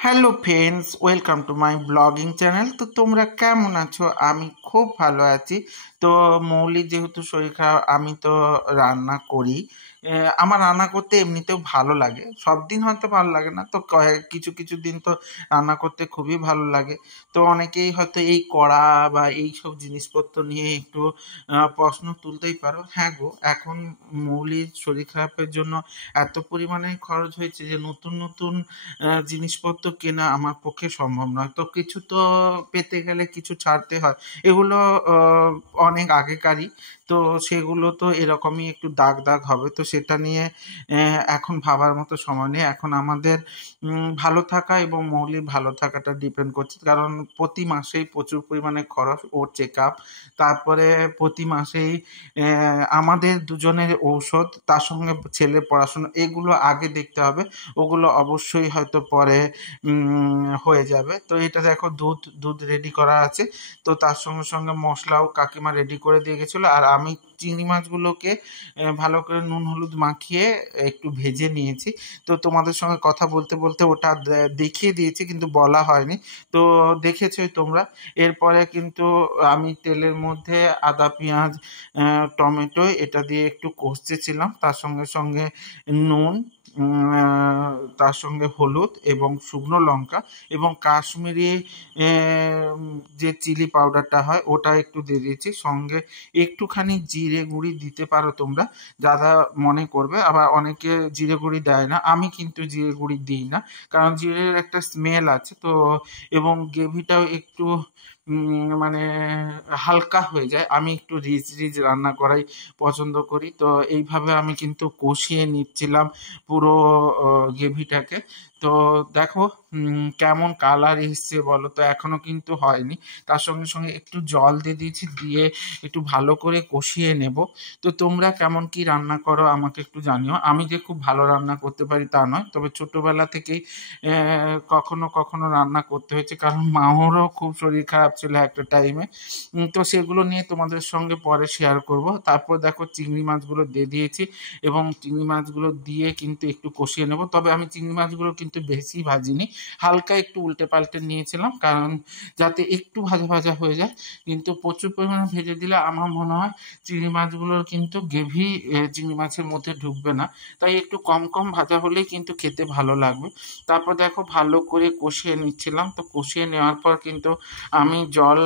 Hello friends, welcome to my blogging channel. তো তোমরা কেমন আছো? আমি খুব ভালো আছি। তো মৌলির যেহেতু শরীর খারাপ, আমি তো রান্না করি। আমার রান্না করতে এমনিতেও ভালো লাগে, সব দিন হয়তো ভালো লাগে না, তো কিছু কিছু দিন তো রান্না করতে খুবই ভালো লাগে। তো অনেকেই হয়তো এই কড়া বা এই সব জিনিসপত্র নিয়ে একটু প্রশ্ন তুলতেই পারো। হ্যাঁ গো, এখন মৌলির শরীর খারাপের জন্য এত পরিমাণে খরচ হয়েছে যে নতুন নতুন জিনিসপত্র কেনা আমার পক্ষে সম্ভব নয়। তো কিছু তো পেতে গেলে কিছু ছাড়তে হয়। এগুলো অনেক আগেকারই, তো সেগুলো তো এরকমই একটু দাগ দাগ হবে। তো সেটা নিয়ে এখন ভাবার মতো সময় নেই। এখন আমাদের ভালো থাকা এবং মৌলিক ভালো থাকাটা ডিপেন্ড করছে, কারণ প্রতি মাসেই প্রচুর পরিমাণে খরচ, ওর চেক আপ, তারপরে প্রতি মাসেই আমাদের দুজনের ঔষধ, তার সঙ্গে ছেলের পড়াশোনা, এগুলো আগে দেখতে হবে। ওগুলো অবশ্যই হয়তো পরে হয়ে যাবে। তো এটা দেখো, দুধ রেডি করা আছে। তো তার সঙ্গে সঙ্গে মশলাও কাকিমা রেডি করে দিয়ে গেছিলো। আর আমি চিংড়ি মাছগুলোকে ভালো করে নুন হলুদ মাখিয়ে একটু ভেজে নিয়েছি। তো তোমাদের সঙ্গে কথা বলতে বলতে ওটা দেখিয়ে দিয়েছি, কিন্তু বলা হয়নি। তো দেখেছোই তোমরা। এরপরে কিন্তু আমি তেলের মধ্যে আদা পেঁয়াজ টমেটো এটা দিয়ে একটু কষতেছিলাম, তার সঙ্গে সঙ্গে নুন, তার সঙ্গে হলুদ এবং শুকনো লঙ্কা এবং কাশ্মীরি যে চিলি পাউডারটা হয় ওটা একটু দিয়ে দিয়েছি। সঙ্গে একটুখানি জিরে গুঁড়ি দিতে পারো তোমরা, যারা মনে করবে। আবার অনেকে জিরে গুঁড়ি দেয় না, আমি কিন্তু জিরে গুঁড়ি দিই না, কারণ জিরের একটা স্মেল আছে তো, এবং গ্রেভিটাও একটু মানে হালকা হয়ে যায়। আমি একটু রিচ রিচ রান্না করাই পছন্দ করি। তো এইভাবে আমি কিন্তু কষিয়ে নিচ্ছিলাম পুরো গ্রেভিটাকে। তো দেখো কেমন কালার এসছে বলো তো, এখনো কিন্তু হয়নি। তার সঙ্গে সঙ্গে একটু জল দিয়ে দিয়েছি, দিয়ে একটু ভালো করে কষিয়ে নেব। তো তোমরা কেমন কি রান্না করো আমাকে একটু জানিও। আমি যে খুব ভালো রান্না করতে পারি তা নয়, তবে ছোটবেলা থেকেই কখনো কখনো রান্না করতে হয়েছে, কারণ মাওরও খুব শরীর খারাপ ছিল একটা টাইমে। তো সেগুলো নিয়ে তোমাদের সঙ্গে পরে শেয়ার করব। তারপর দেখো চিংড়ি মাছগুলো দিয়ে দিয়েছি এবং চিংড়ি মাছগুলো দিয়ে কিন্তু একটু কষিয়ে নেব। তবে আমি চিংড়ি মাছগুলো কিন্তু বেশি ভাজিনি, হালকা একটু উল্টে পাল্টে নিয়েছিলাম, কারণ যাতে একটু ভাজা ভাজা হয়ে যায়। কিন্তু প্রচুর পরিমাণে ভেজে দিলে আমার মনে হয় চিংড়ি মাছগুলোর কিন্তু গ্রেভি চিংড়ি মাছের মধ্যে ঢুকবে না। তাই একটু কম কম ভাজা হলেই কিন্তু খেতে ভালো লাগবে। তারপর দেখো ভালো করে কষিয়ে নিচ্ছিলাম। তো কষিয়ে নেওয়ার পর কিন্তু আমি জল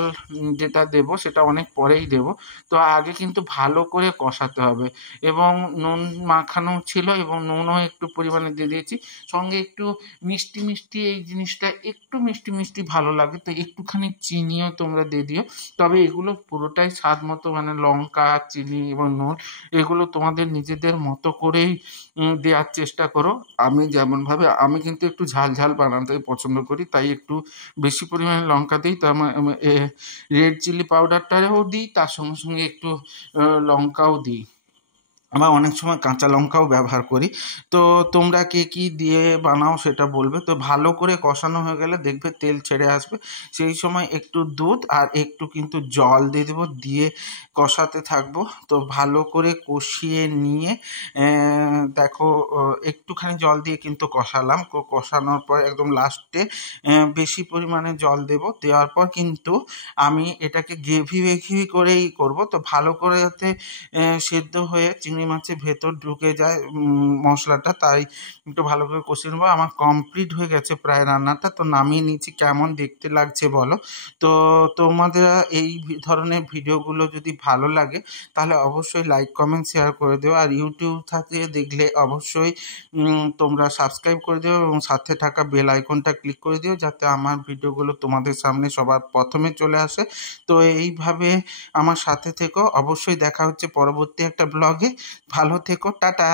যেটা দেব সেটা অনেক পরেই দেব। তো আগে কিন্তু ভালো করে কষাতে হবে। এবং নুন মাখানো ছিল এবং নুনও একটু পরিমাণে দিয়ে দিয়েছি। সঙ্গে একটু মিষ্টি মিষ্টি, এই জিনিসটা একটু মিষ্টি মিষ্টি ভালো লাগে, তো একটুখানি চিনিও তোমরা দিয়ে দিও। তবে এগুলো পুরোটাই স্বাদ মতো, মানে লঙ্কা, চিনি এবং নুন এগুলো তোমাদের নিজেদের মতো করেই দেওয়ার চেষ্টা করো। আমি যেমনভাবে, আমি কিন্তু একটু ঝাল ঝাল বানাতে পছন্দ করি, তাই একটু বেশি পরিমাণে লঙ্কা দিই। তো আমার রেড চিলি পাউডারটাও দিই, তার সঙ্গে সঙ্গে একটু লঙ্কাও দিই। আবার অনেক সময় কাঁচা লঙ্কাও ব্যবহার করি। তো তোমরা কে কী দিয়ে বানাও সেটা বলবে। তো ভালো করে কষানো হয়ে গেলে দেখবে তেল ছেড়ে আসবে, সেই সময় একটু দুধ আর একটু কিন্তু জল দিয়ে দেবো, দিয়ে কষাতে থাকবো। তো ভালো করে কষিয়ে নিয়ে দেখো একটুখানি জল দিয়ে কিন্তু কষালাম। কষানোর পর একদম লাস্টে বেশি পরিমাণে জল দেব। দেওয়ার পর কিন্তু আমি এটাকে গ্রেভি করেই করব। তো ভালো করে যাতে সেদ্ধ হয়ে চিংড়ি মাছের ভেতর ঢুকে যায় মশলাটা, তাই একটু ভালো করে কষিয়ে নেবো। আমার কমপ্লিট হয়ে গেছে প্রায় রান্নাটা। তো নামিয়ে নিচ্ছি। কেমন দেখতে লাগছে বলো। তো তোমাদের এই ধরনের ভিডিওগুলো যদি ভালো লাগে তাহলে অবশ্যই লাইক কমেন্ট শেয়ার করে দিও। আর ইউটিউব থেকে দেখলে অবশ্যই তোমরা সাবস্ক্রাইব করে দিও এবং সাথে থাকা বেল আইকনটা ক্লিক করে দিও, যাতে আমার ভিডিওগুলো তোমাদের সামনে সবার প্রথমে চলে আসে। তো এইভাবে আমার সাথে থেকো। অবশ্যই দেখা হচ্ছে পরবর্তী একটা ব্লগে। ভালো থেকো, টাটা।